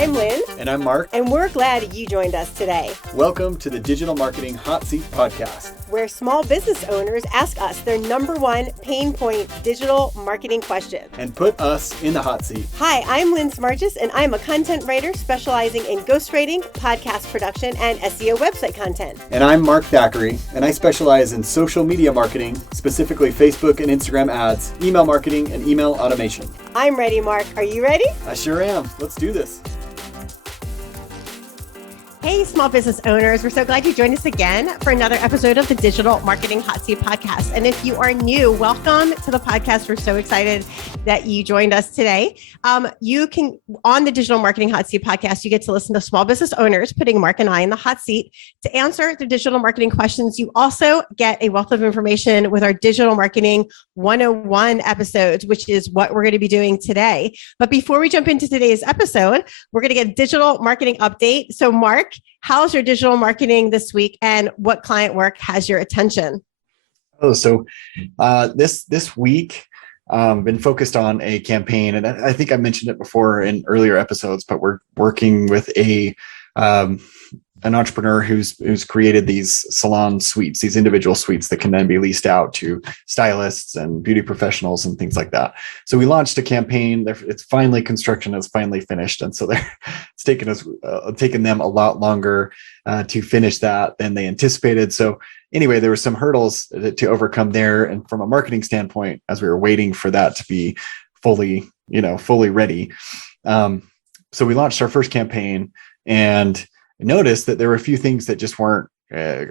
I'm Lynn. And I'm Mark. And we're glad you joined us today. Welcome to the Digital Marketing Hot Seat Podcast, where small business owners ask us their number one pain point digital marketing question. And put us in the hot seat. Hi, I'm Lynn Smargis, and I'm a content writer specializing in ghostwriting, podcast production, and SEO website content. And I'm Mark Thackeray, and I specialize in social media marketing, specifically Facebook and Instagram ads, email marketing, and email automation. I'm ready, Mark. Are you ready? I sure am. Let's do this. Hey, small business owners. We're so glad you joined us again for another episode of the Digital Marketing Hot Seat Podcast. And if you are new, welcome to the podcast. We're so excited that you joined us today. You can, on the Digital Marketing Hot Seat Podcast, you get to listen to small business owners putting Mark and I in the hot seat to answer their digital marketing questions. You also get a wealth of information with our Digital Marketing 101 episodes, which is what we're going to be doing today. But before we jump into today's episode, we're going to get a digital marketing update. So Mark, how's your digital marketing this week, and what client work has your attention? This week, been focused on a campaign, and I think I mentioned it before in earlier episodes, but we're working with an entrepreneur who's created these salon suites, these individual suites that can then be leased out to stylists and beauty professionals and things like that. So we launched a campaign. It's finally, construction is finally finished. And so it's taken them a lot longer to finish that than they anticipated. So anyway, there were some hurdles to overcome there. And from a marketing standpoint, as we were waiting for that to be fully ready. So we launched our first campaign and noticed that there were a few things that just weren't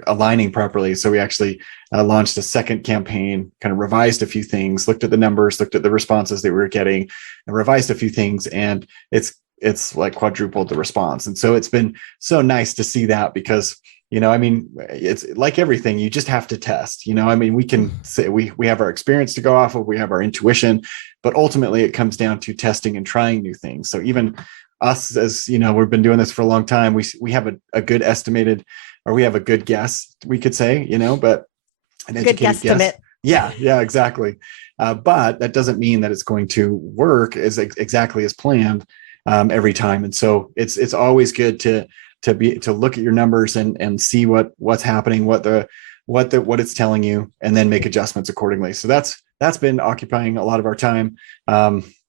aligning properly. So we actually launched a second campaign, kind of revised a few things, looked at the numbers, looked at the responses that we were getting, and revised a few things. And it's like quadrupled the response. And so it's been so nice to see that because, it's like everything, you just have to test. We can say we have our experience to go off of, we have our intuition, but ultimately it comes down to testing and trying new things. So even us, as we've been doing this for a long time, we have a good estimated, or we have a good guess, we could say, but an educated guess. Yeah, exactly. But that doesn't mean that it's going to work exactly as planned every time. And so it's always good to look at your numbers and see what's happening, what it's telling you, and then make adjustments accordingly. So that's been occupying a lot of our time.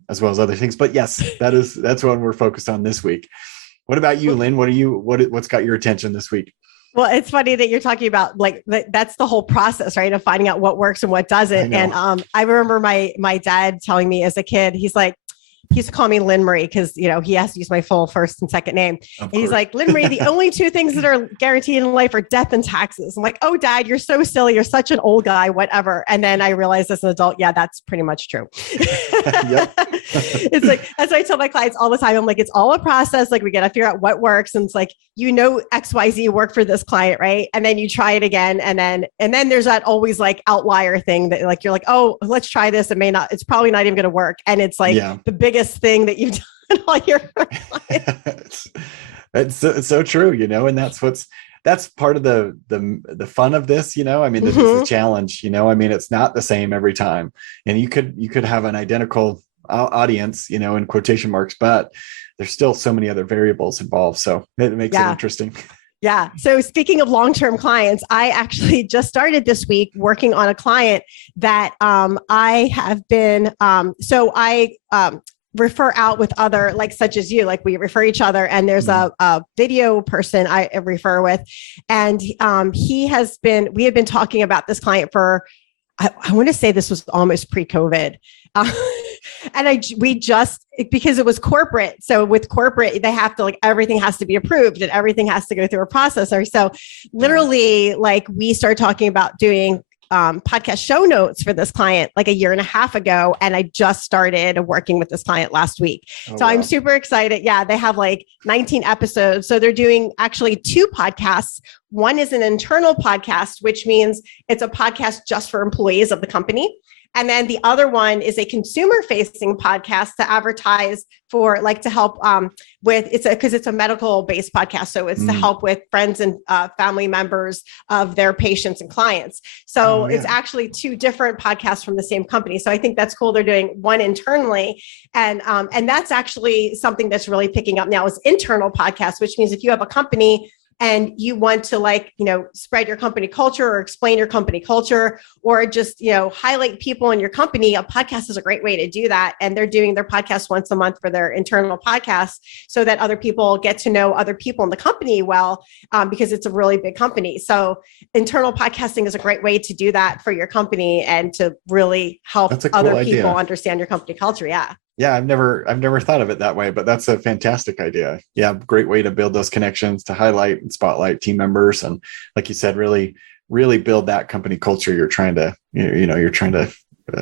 As well as other things. But yes, that's what we're focused on this week. What about you, Lynn? What's got your attention this week? Well, it's funny that you're talking about that's the whole process, right? Of finding out what works and what doesn't. And I remember my dad telling me as a kid, he used to call me Lynn Marie because, he has to use my full first and second name. And he's like, Lynn Marie, the only two things that are guaranteed in life are death and taxes. I'm like, oh, Dad, you're so silly. You're such an old guy, whatever. And then I realized as an adult, yeah, that's pretty much true. It's like, that's why I tell my clients all the time. I'm like, it's all a process. Like we got to figure out what works. And it's like, XYZ worked for this client, right? And then you try it again. And then there's that always like outlier thing that like, you're like, oh, let's try this. It's probably not even going to work. And it's like the biggest thing that you've done all your life. It's so true, and that's part of the fun of this, this is the challenge, it's not the same every time. And you could have an identical audience, in quotation marks, but there's still so many other variables involved. So it makes it interesting. Yeah. So speaking of long-term clients, I actually just started this week working on a client that I have been, refer out with other, like such as you, like we refer each other, and there's a video person I refer with. And we have been talking about this client for, I want to say this was almost pre-COVID. Because it was corporate. So with corporate, they have to everything has to be approved and everything has to go through a processor. So literally we started talking about doing podcast show notes for this client like a year and a half ago. And I just started working with this client last week. So I'm super excited. Yeah. They have 19 episodes. So they're doing actually 2 podcasts. One is an internal podcast, which means it's a podcast just for employees of the company. And then the other one is a consumer facing podcast to advertise for, like, to help with, because it's a medical based podcast. So it's to help with friends and family members of their patients and clients. So it's actually two different podcasts from the same company. So I think that's cool. They're doing one internally. And that's actually something that's really picking up now is internal podcasts, which means if you have a company and you want to, like, spread your company culture or explain your company culture, or just, highlight people in your company, a podcast is a great way to do that. And they're doing their podcast once a month for their internal podcast so that other people get to know other people in the company well, because it's a really big company. So internal podcasting is a great way to do that for your company and to really help other people understand your company culture. Yeah. Yeah, I've never thought of it that way, but that's a fantastic idea. Yeah, great way to build those connections, to highlight and spotlight team members, and, like you said, really build that company culture you're trying to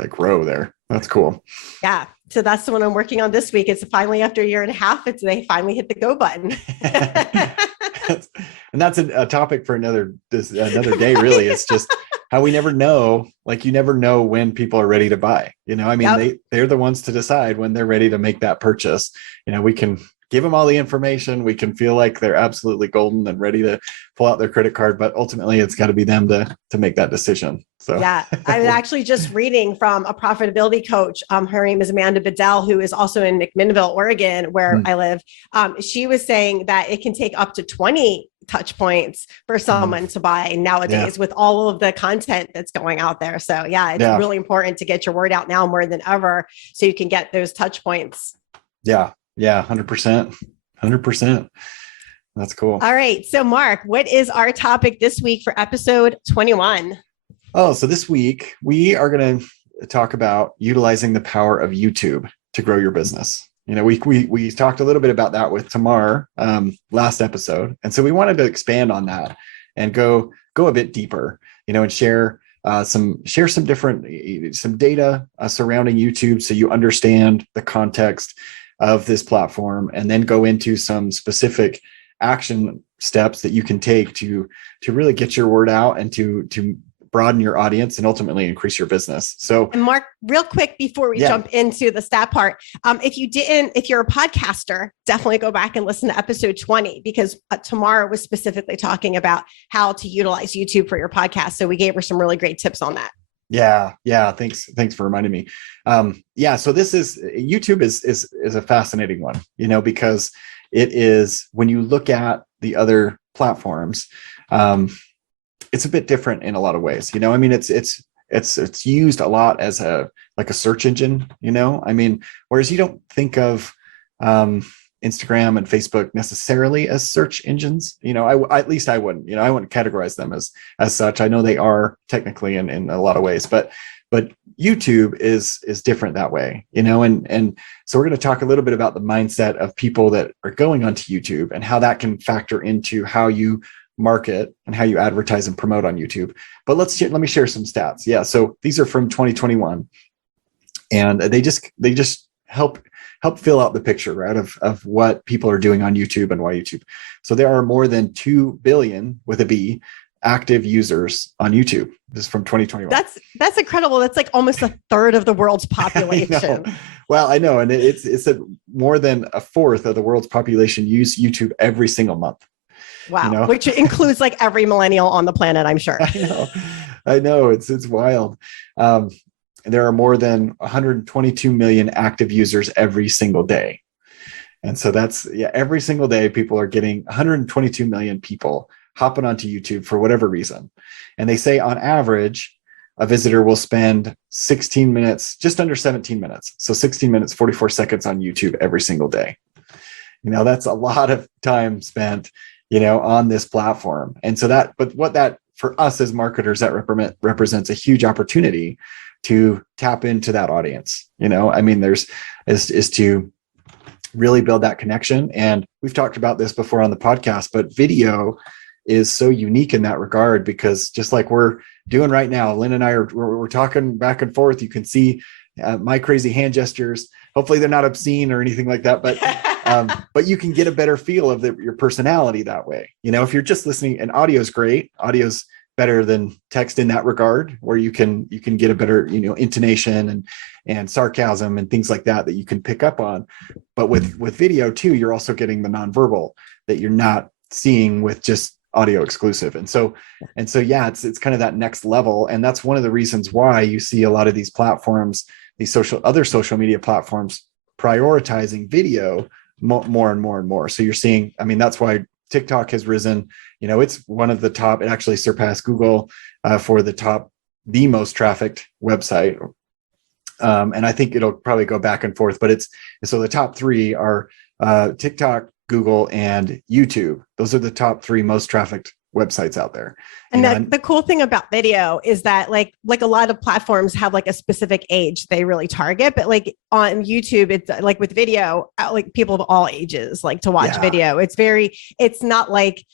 grow there. That's cool. Yeah, so that's the one I'm working on this week. It's finally, after a year and a half, they finally hit the go button. And that's a topic for another day. Really, it's just how we never know. Like, you never know when people are ready to buy. They're the ones to decide when they're ready to make that purchase. We can give them all the information. We can feel like they're absolutely golden and ready to pull out their credit card, but ultimately it's got to be them to make that decision. So yeah, I was actually just reading from a profitability coach. Her name is Amanda Bedell, who is also in McMinnville, Oregon, where I live. She was saying that it can take up to 20 touch points for someone to buy nowadays with all of the content that's going out there. So yeah, it's really important to get your word out now more than ever, so you can get those touch points. Yeah. 100%. That's cool. All right. So Mark, what is our topic this week for episode 21? Oh, so this week we are going to talk about utilizing the power of YouTube to grow your business. We talked a little bit about that with Tamar last episode. And so we wanted to expand on that and go a bit deeper, and share some data surrounding YouTube, so you understand the context of this platform, and then go into some specific action steps that you can take to really get your word out and to broaden your audience and ultimately increase your business. So, and Mark, real quick before we jump into the stat part, if you're a podcaster, definitely go back and listen to episode 20, because Tamara was specifically talking about how to utilize YouTube for your podcast. So we gave her some really great tips on that. Yeah. Thanks for reminding me. So YouTube is a fascinating one, because it is, when you look at the other platforms, it's a bit different in a lot of ways. It's used a lot as a search engine, whereas you don't think of Instagram and Facebook necessarily as search engines. At least I wouldn't, I wouldn't categorize them as such. I know they are technically in a lot of ways, but YouTube is different that way, and so we're going to talk a little bit about the mindset of people that are going onto YouTube and how that can factor into how you market and how you advertise and promote on YouTube. But let me share some stats. Yeah. So these are from 2021, and they just help fill out the picture, right, of what people are doing on YouTube and why YouTube. So there are more than 2 billion with a B active users on YouTube. This is from 2021. That's incredible. That's like almost a third of the world's population. I know. And it's more than a fourth of the world's population use YouTube every single month. Wow. Which includes like every millennial on the planet, I'm sure. I know. It's wild. There are more than 122 million active users every single day. And so every single day, people are getting 122 million people hopping onto YouTube for whatever reason. And they say on average, a visitor will spend 16 minutes, just under 17 minutes. So 16 minutes, 44 seconds on YouTube every single day. That's a lot of time spent on this platform. And so but that for us as marketers, that represents a huge opportunity to tap into that audience. Is to really build that connection. And we've talked about this before on the podcast, but video is so unique in that regard, because just like we're doing right now, Lynn and I we're talking back and forth. You can see my crazy hand gestures. Hopefully they're not obscene or anything like that, but you can get a better feel of your personality that way. If you're just listening, and audio is great. Audio's better than text in that regard, where you can get a better, intonation and sarcasm and things like that you can pick up on. But with video too, you're also getting the nonverbal that you're not seeing with just audio exclusive. And so yeah, it's kind of that next level. And that's one of the reasons why you see a lot of these platforms, these other social media platforms, prioritizing video more and more and more. So you're seeing, I mean, that's why TikTok has risen. It's one of the top. It actually surpassed Google for the most trafficked website. And I think it'll probably go back and forth, but so the top three are TikTok, Google, and YouTube. Those are the top three most trafficked websites out there. And the cool thing about video is that like a lot of platforms have like a specific age they really target, but like on YouTube, it's like with video, like people of all ages like to watch video. It's not like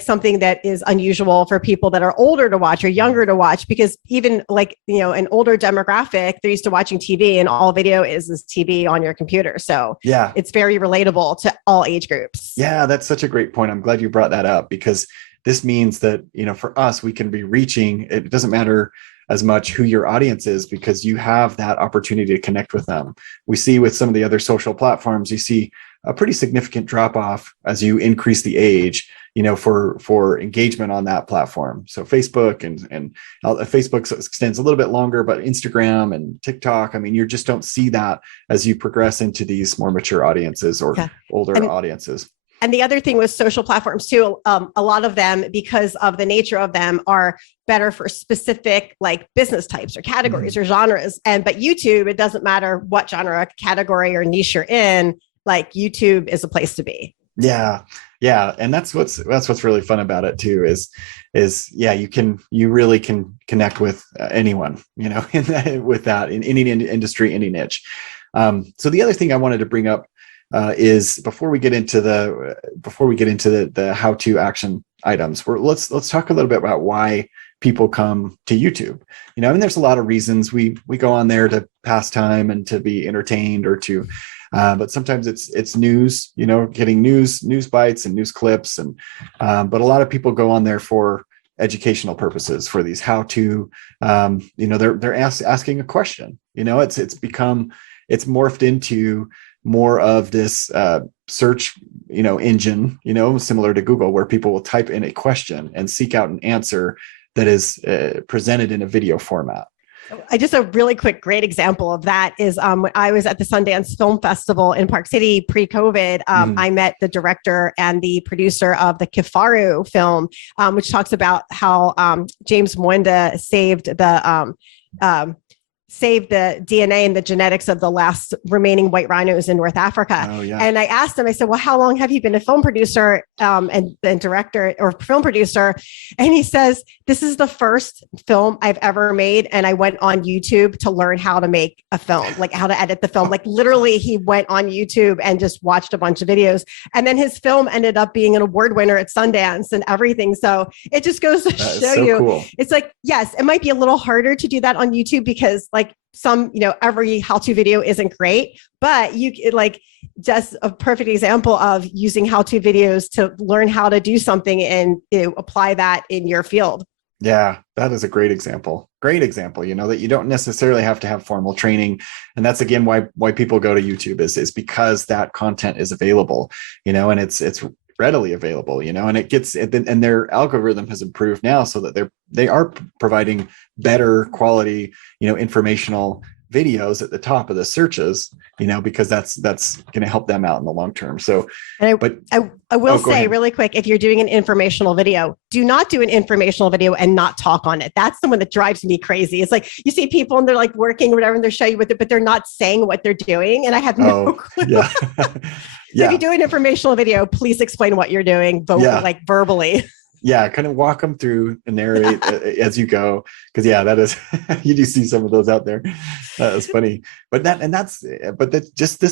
something that is unusual for people that are older to watch or younger to watch, because even like, an older demographic, they're used to watching TV, and all video is TV on your computer. So yeah, it's very relatable to all age groups. Yeah, that's such a great point. I'm glad you brought that up, because this means that, for us, we can be reaching, it doesn't matter as much who your audience is, because you have that opportunity to connect with them. We see with some of the other social platforms, you see a pretty significant drop off as you increase the age, for engagement on that platform. So Facebook and Facebook extends a little bit longer, but Instagram and TikTok, I mean, you just don't see that as you progress into these more mature audiences or older audiences. And the other thing with social platforms too, a lot of them, because of the nature of them, are better for specific like business types or categories or genres. But YouTube, it doesn't matter what genre, category, or niche you're in, like YouTube is a place to be. Yeah. And that's what's really fun about it too, is you really can connect with anyone, with that in any industry, any niche. So the other thing I wanted to bring up is before we get into the how-to action items, let's talk a little bit about why people come to YouTube. There's a lot of reasons we go on there to pass time and to be entertained, or to but sometimes it's news, getting news bites and news clips, and but a lot of people go on there for educational purposes, for these how-to, they're asking a question. It's morphed into more of this search, engine, similar to Google, where people will type in a question and seek out an answer that is presented in a video format. Just a really quick, great example of that is when I was at the Sundance Film Festival in Park City pre-COVID, I met the director and the producer of the Kifaru film, which talks about how James Mwenda saved the DNA and the genetics of the last remaining white rhinos in North Africa. Oh, yeah. And I asked him, I said, well, how long have you been a film producer and director or film producer? And he says, this is the first film I've ever made. And I went on YouTube to learn how to make a film, like how to edit the film. Like literally he went on YouTube and just watched a bunch of videos. And then his film ended up being an award winner at Sundance and everything. So it just goes to show you, cool. It's like, yes, it might be a little harder to do that on YouTube, because like some, every how-to video isn't great, but just a perfect example of using how-to videos to learn how to do something and apply that in your field. Yeah, that is a great example. That you don't necessarily have to have formal training. And that's again why people go to YouTube is because that content is available, and it's readily available, and it gets, and their algorithm has improved now so that they are providing better quality, informational videos at the top of the searches, because that's going to help them out in the long term. So, I will say really quick, if you're doing an informational video, do not do an informational video and not talk on it. That's the one that drives me crazy. It's like you see people and they're like working or whatever, and they're showing you with it, but they're not saying what they're doing. And I have no clue. Yeah. So if you do an informational video, please explain what you're doing, like verbally. Yeah, kind of walk them through and narrate as you go, because that is you do see some of those out there. That's funny, this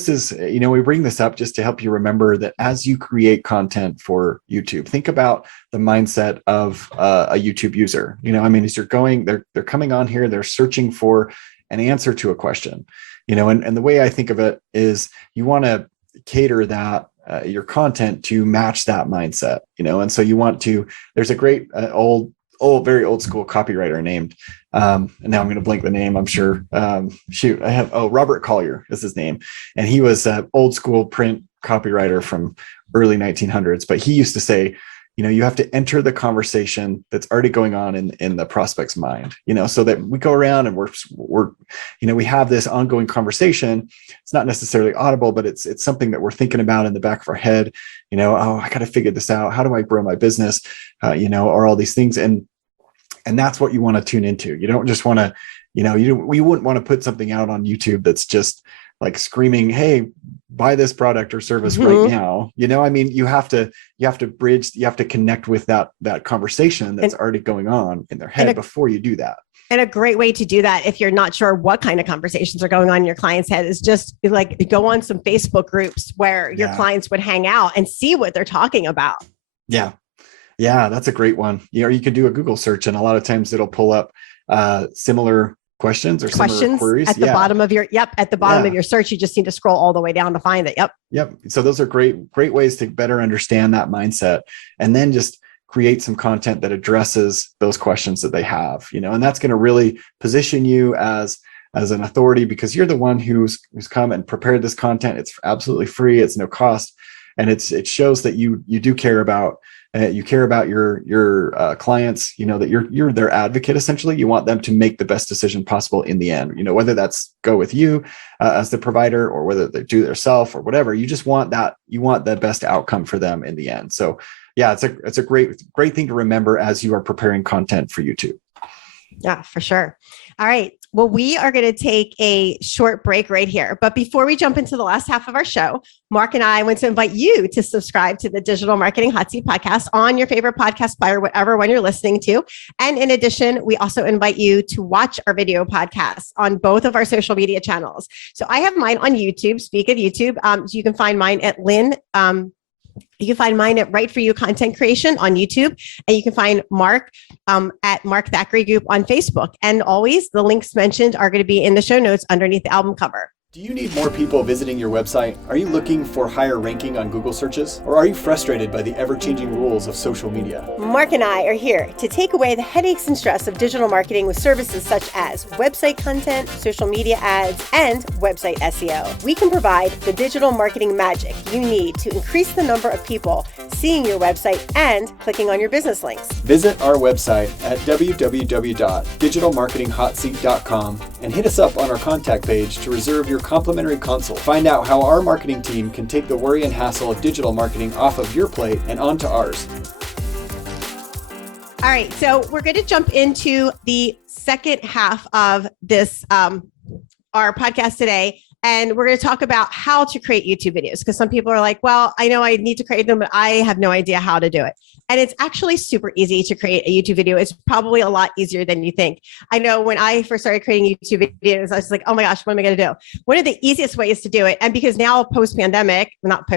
is we bring this up just to help you remember that as you create content for YouTube, think about the mindset of a YouTube user. As you're going, they're coming on here, they're searching for an answer to a question, and the way I think of it is you want to cater that your content to match that mindset, and so you want to, there's a great old very old school copywriter named, and now I'm going to blank the name. I'm sure. Robert Collier is his name, and he was an old school print copywriter from early 1900s. But he used to say, you have to enter the conversation that's already going on in the prospect's mind, so that we go around and we have this ongoing conversation. It's not necessarily audible, but it's something that we're thinking about in the back of our head. Oh, I got to figure this out. How do I grow my business? Or all these things. And that's what you want to tune into. You don't just want to, we wouldn't want to put something out on YouTube that's just like screaming, hey, buy this product or service right now. You have to bridge, you have to connect with that conversation that's already going on in their head before you do that. And a great way to do that, if you're not sure what kind of conversations are going on in your client's head, is just like go on some Facebook groups where your clients would hang out and see what they're talking about. Yeah. Yeah, that's a great one. You could do a Google search, and a lot of times it'll pull up similar questions or similar queries at the bottom of your of your search. You just need to scroll all the way down to find it. Yep. So those are great ways to better understand that mindset, and then just create some content that addresses those questions that they have. And that's going to really position you as an authority, because you're the one who's come and prepared this content. It's absolutely free. It's no cost, and it shows that you do care about. You care about your clients, that you're their advocate. Essentially, you want them to make the best decision possible in the end. Whether that's go with you as the provider, or whether they do themselves or whatever. You just want that. You want the best outcome for them in the end. So, yeah, it's a great thing to remember as you are preparing content for YouTube. Yeah, for sure. All right. Well, we are going to take a short break right here. But before we jump into the last half of our show, Mark and I want to invite you to subscribe to the Digital Marketing Hot Seat podcast on your favorite podcast player, whatever one you're listening to. And in addition, we also invite you to watch our video podcasts on both of our social media channels. So I have mine on YouTube. Speak of YouTube, so you can find mine at Lynn. You can find mine at Right For You Content Creation on YouTube, and you can find Mark at Mark Thackeray Group on Facebook. And always, the links mentioned are going to be in the show notes underneath the album cover. Do you need more people visiting your website? Are you looking for higher ranking on Google searches? Or are you frustrated by the ever-changing rules of social media? Mark and I are here to take away the headaches and stress of digital marketing with services such as website content, social media ads, and website SEO. We can provide the digital marketing magic you need to increase the number of people seeing your website and clicking on your business links. Visit our website at www.digitalmarketinghotseat.com and hit us up on our contact page to reserve your complimentary consult. Find out how our marketing team can take the worry and hassle of digital marketing off of your plate and onto ours. All right, so we're going to jump into the second half of this, our podcast today. And we're going to talk about how to create YouTube videos, because some people are like, well, I know I need to create them, but I have no idea how to do it. And it's actually super easy to create a YouTube video. It's probably a lot easier than you think. I know when I first started creating YouTube videos, I was like, oh my gosh, what am I going to do? One of the easiest ways to do it, and because now post-pandemic, we're not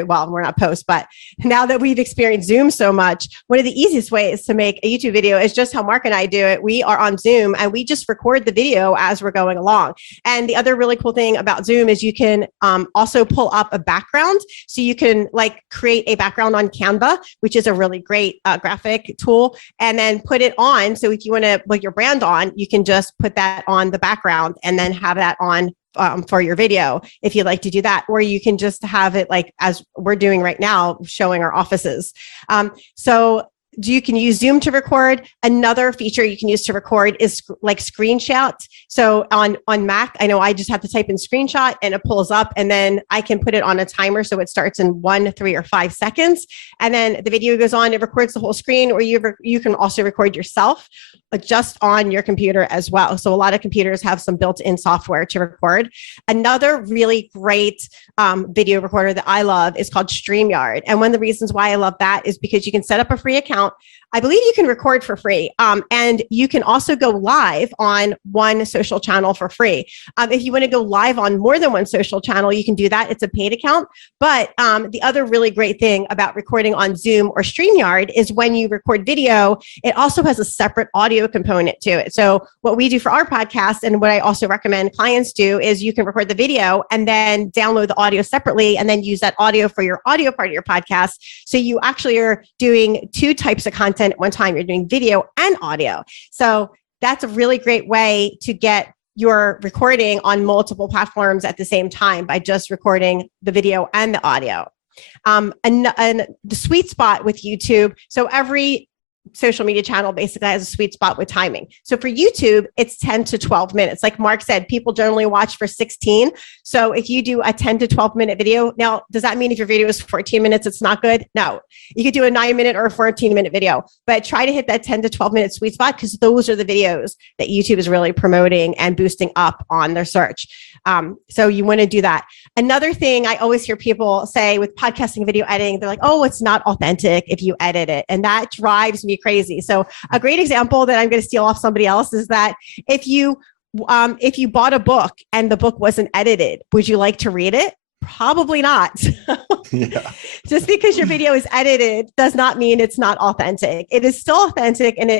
post, but now that we've experienced Zoom so much, one of the easiest ways to make a YouTube video is just how Mark and I do it. We are on Zoom and we just record the video as we're going along. And the other really cool thing about Zoom is you can also pull up a background. So you can create a background on Canva, which is a really great graphic tool, and then put it on. So if you want to put your brand on, you can just put that on the background and then have that on for your video if you'd like to do that. Or you can just have it as we're doing right now, showing our offices. So you can use Zoom to record. Another feature you can use to record is screenshot. So on Mac, I know I just have to type in screenshot and it pulls up, and then I can put it on a timer. So it starts in 1, 3, or 5 seconds. And then the video goes on, it records the whole screen, or you can also record yourself just on your computer as well. So a lot of computers have some built-in software to record. Another really great video recorder that I love is called StreamYard. And one of the reasons why I love that is because you can set up a free account. I believe you can record for free. And you can also go live on one social channel for free. If you want to go live on more than one social channel, you can do that. It's a paid account. But the other really great thing about recording on Zoom or StreamYard is when you record video, it also has a separate audio audio component to it. So what we do for our podcast, and what I also recommend clients do, is you can record the video and then download the audio separately and then use that audio for your audio part of your podcast. So you actually are doing two types of content at one time. You're doing video and audio. So that's a really great way to get your recording on multiple platforms at the same time by just recording the video and the audio. And the sweet spot with YouTube, so every social media channel basically has a sweet spot with timing. So for YouTube, it's 10 to 12 minutes. Like Mark said, people generally watch for 16. So if you do a 10 to 12 minute video, now, does that mean if your video is 14 minutes, it's not good? No, you could do a 9-minute or a 14-minute video, but try to hit that 10 to 12 minute sweet spot, because those are the videos that YouTube is really promoting and boosting up on their search. So you want to do that. Another thing I always hear people say with podcasting and video editing, they're like, oh, it's not authentic if you edit it. And that drives me crazy. So a great example that I'm going to steal off somebody else is that if you bought a book and the book wasn't edited, would you like to read it? Probably not. Yeah. Just because your video is edited does not mean it's not authentic. It is still authentic, and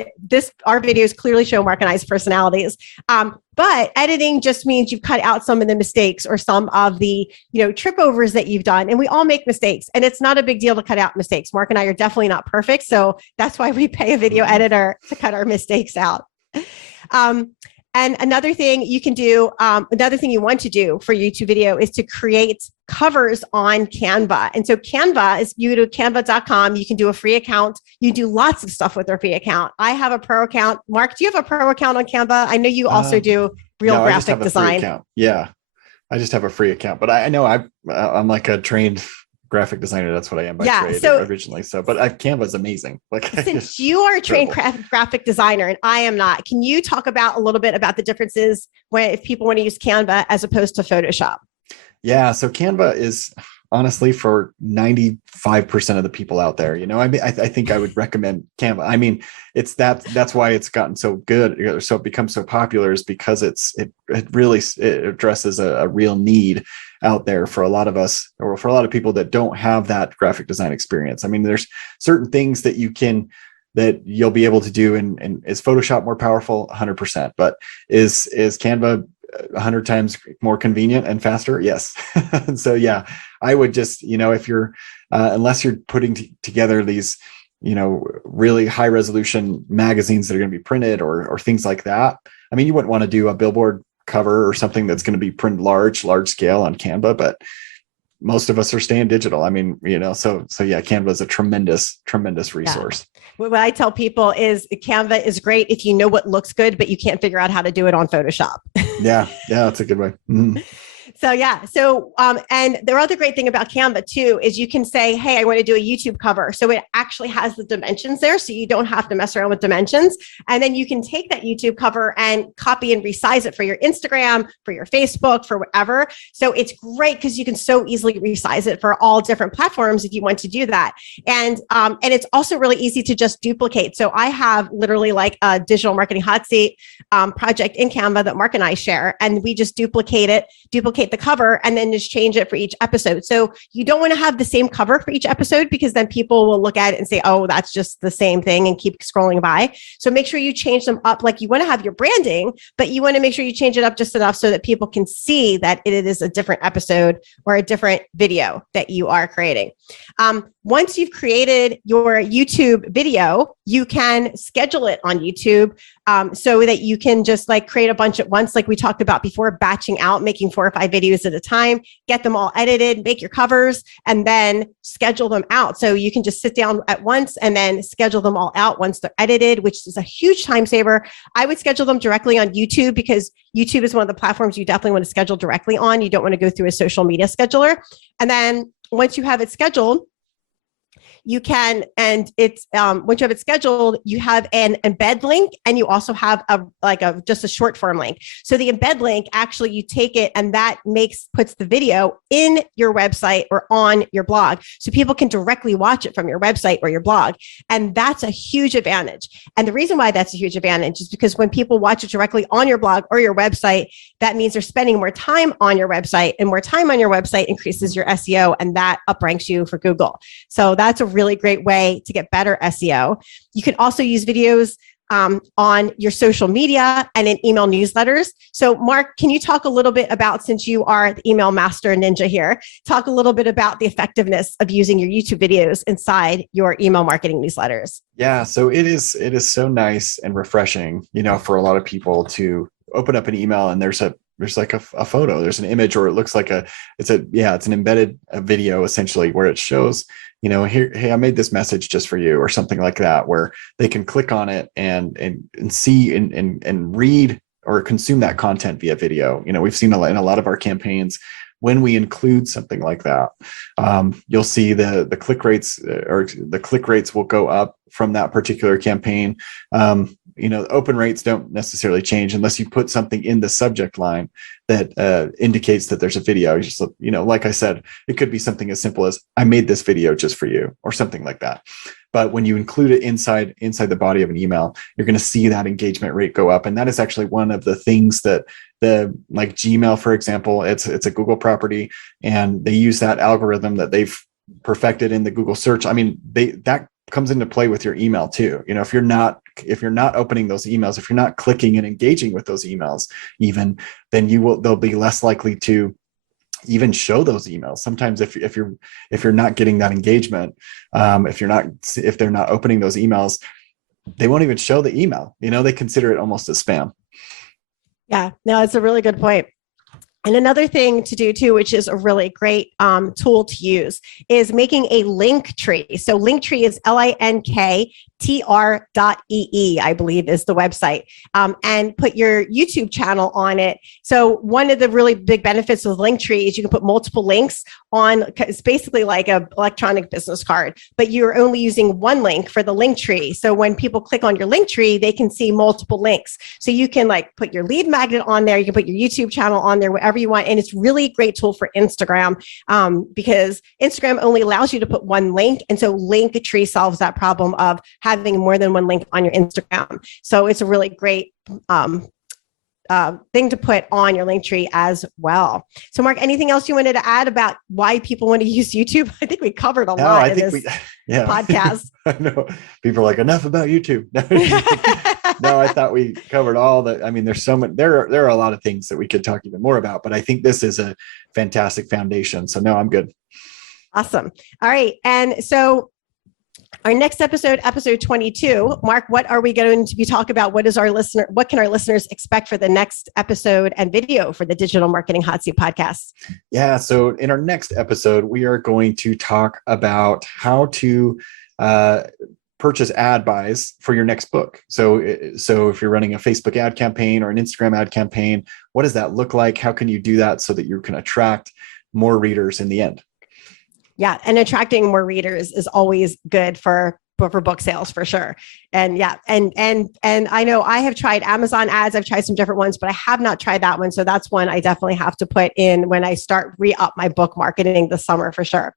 our videos clearly show Mark and I's personalities. But editing just means you've cut out some of the mistakes or some of the, trip overs that you've done. And we all make mistakes, and it's not a big deal to cut out mistakes. Mark and I are definitely not perfect. So that's why we pay a video editor to cut our mistakes out. And another thing you can do, another thing you want to do for YouTube video is to create covers on Canva. And so Canva is, you go to canva.com, you can do a free account. You do lots of stuff with our free account. I have a pro account. Mark, do you have a pro account on Canva? I know you also do graphic design. Yeah, I just have a free account, but I know I'm like a trained graphic designer. That's what I am by trade originally. So, but Canva is amazing. Since you are a trained graphic designer and I am not, can you talk a little bit about the differences if people want to use Canva as opposed to Photoshop? Yeah. So Canva is honestly for 95% of the people out there. I think I would recommend Canva. I mean, that's why it's gotten so good. So it becomes so popular, is because it really addresses a real need out there for a lot of us, or for a lot of people that don't have that graphic design experience. I mean, there's certain things that you'll be able to do. And is Photoshop more powerful? 100%. But is Canva 100 times more convenient and faster? Yes. So yeah, I would just, if you're, unless you're putting together these, really high resolution magazines that are going to be printed or things like that. I mean, you wouldn't want to do a billboard cover or something that's going to be printed large scale on Canva, but most of us are staying digital. I mean, so yeah, Canva is a tremendous resource. Yeah. What I tell people is Canva is great if you know what looks good, but you can't figure out how to do it on Photoshop. Yeah, that's a good way. Mm-hmm. So yeah. So, and the other great thing about Canva too, is you can say, hey, I want to do a YouTube cover. So it actually has the dimensions there. So you don't have to mess around with dimensions. And then you can take that YouTube cover and copy and resize it for your Instagram, for your Facebook, for whatever. So it's great because you can so easily resize it for all different platforms if you want to do that. And it's also really easy to just duplicate. So I have literally like a digital marketing hot seat project in Canva that Mark and I share, and we just duplicate the cover and then just change it for each episode. So you don't want to have the same cover for each episode, because then people will look at it and say, oh, that's just the same thing, and keep scrolling by. So make sure you change them up. Like, you want to have your branding, but you want to make sure you change it up just enough so that people can see that it is a different episode or a different video that you are creating. Once you've created your YouTube video, you can schedule it on YouTube so that you can just like create a bunch at once, like we talked about before, batching out, making 4 or 5 videos at a time, get them all edited, make your covers, and then schedule them out. So you can just sit down at once and then schedule them all out once they're edited, which is a huge time saver. I would schedule them directly on YouTube, because YouTube is one of the platforms you definitely want to schedule directly on. You don't want to go through a social media scheduler. And then once you have it scheduled, you can, and it's once you have it scheduled, you have an embed link, and you also have just a short form link. So the embed link, actually, you take it and that puts the video in your website or on your blog, so people can directly watch it from your website or your blog. And that's a huge advantage. And the reason why that's a huge advantage is because when people watch it directly on your blog or your website, that means they're spending more time on your website, and more time on your website increases your SEO, and that upranks you for Google. So that's a really great way to get better SEO. You can also use videos on your social media and in email newsletters. So Mark, can you talk a little bit about, since you are the email master ninja here, talk a little bit about the effectiveness of using your YouTube videos inside your email marketing newsletters? Yeah, so it is so nice and refreshing, for a lot of people to open up an email and there's like a photo, there's an image, or it looks like it's an embedded video essentially, where it shows, here, hey, I made this message just for you, or something like that, where they can click on it and see and read or consume that content via video. We've seen in a lot of our campaigns, when we include something like that, you'll see the click rates, or the click rates will go up from that particular campaign. Open rates don't necessarily change unless you put something in the subject line that indicates that there's a video. Just, like I said, it could be something as simple as, I made this video just for you, or something like that. But when you include it inside the body of an email, you're going to see that engagement rate go up. And that is actually one of the things that like Gmail, for example, it's a Google property, and they use that algorithm that they've perfected in the Google search. I mean, that comes into play with your email too. If you're not opening those emails, if you're not clicking and engaging with those emails, then they'll be less likely to even show those emails. Sometimes if you're not getting that engagement, if they're not opening those emails, they won't even show the email. They consider it almost as spam. Yeah, no, it's a really good point. And another thing to do too, which is a really great tool to use, is making a link tree. So Linktree is linktr.ee, I believe is the website, and put your YouTube channel on it. So one of the really big benefits with Linktree is you can put multiple links on. It's basically like an electronic business card, but you're only using one link for the Linktree. So when people click on your Linktree, they can see multiple links. So you can put your lead magnet on there. You can put your YouTube channel on there, whatever you want. And it's really a great tool for Instagram, because Instagram only allows you to put one link. And so Linktree solves that problem of having more than one link on your Instagram. So it's a really great thing to put on your Linktree as well. So Mark, anything else you wanted to add about why people want to use YouTube? I think we covered a lot in this podcast. I know. People are like, enough about YouTube. No, I thought we covered all that. I mean, there's so much, there are a lot of things that we could talk even more about, but I think this is a fantastic foundation. So no, I'm good. Awesome. All right. And so our next episode 22, Mark, what are we going to be talking about? What can our listeners expect for the next episode and video for the Digital Marketing Hot Seat podcast? Yeah. So in our next episode, we are going to talk about how to purchase ad buys for your next book. So if you're running a Facebook ad campaign or an Instagram ad campaign, what does that look like? How can you do that so that you can attract more readers in the end? Yeah. And attracting more readers is always good for book sales, for sure. And yeah. And I know I have tried Amazon ads. I've tried some different ones, but I have not tried that one. So that's one I definitely have to put in when I start re-up my book marketing this summer, for sure.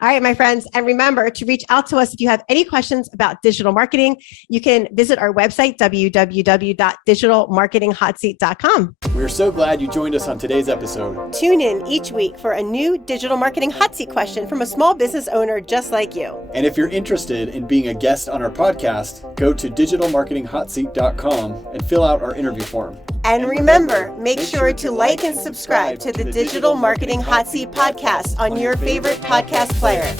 All right, my friends. And remember to reach out to us if you have any questions about digital marketing. You can visit our website, www.digitalmarketinghotseat.com. We're so glad you joined us on today's episode. Tune in each week for a new digital marketing hot seat question from a small business owner just like you. And if you're interested in being a guest on our podcast, go to digitalmarketinghotseat.com and fill out our interview form. And remember, make sure to like and subscribe to the Digital Marketing Hot Seat podcast on your favorite podcast player.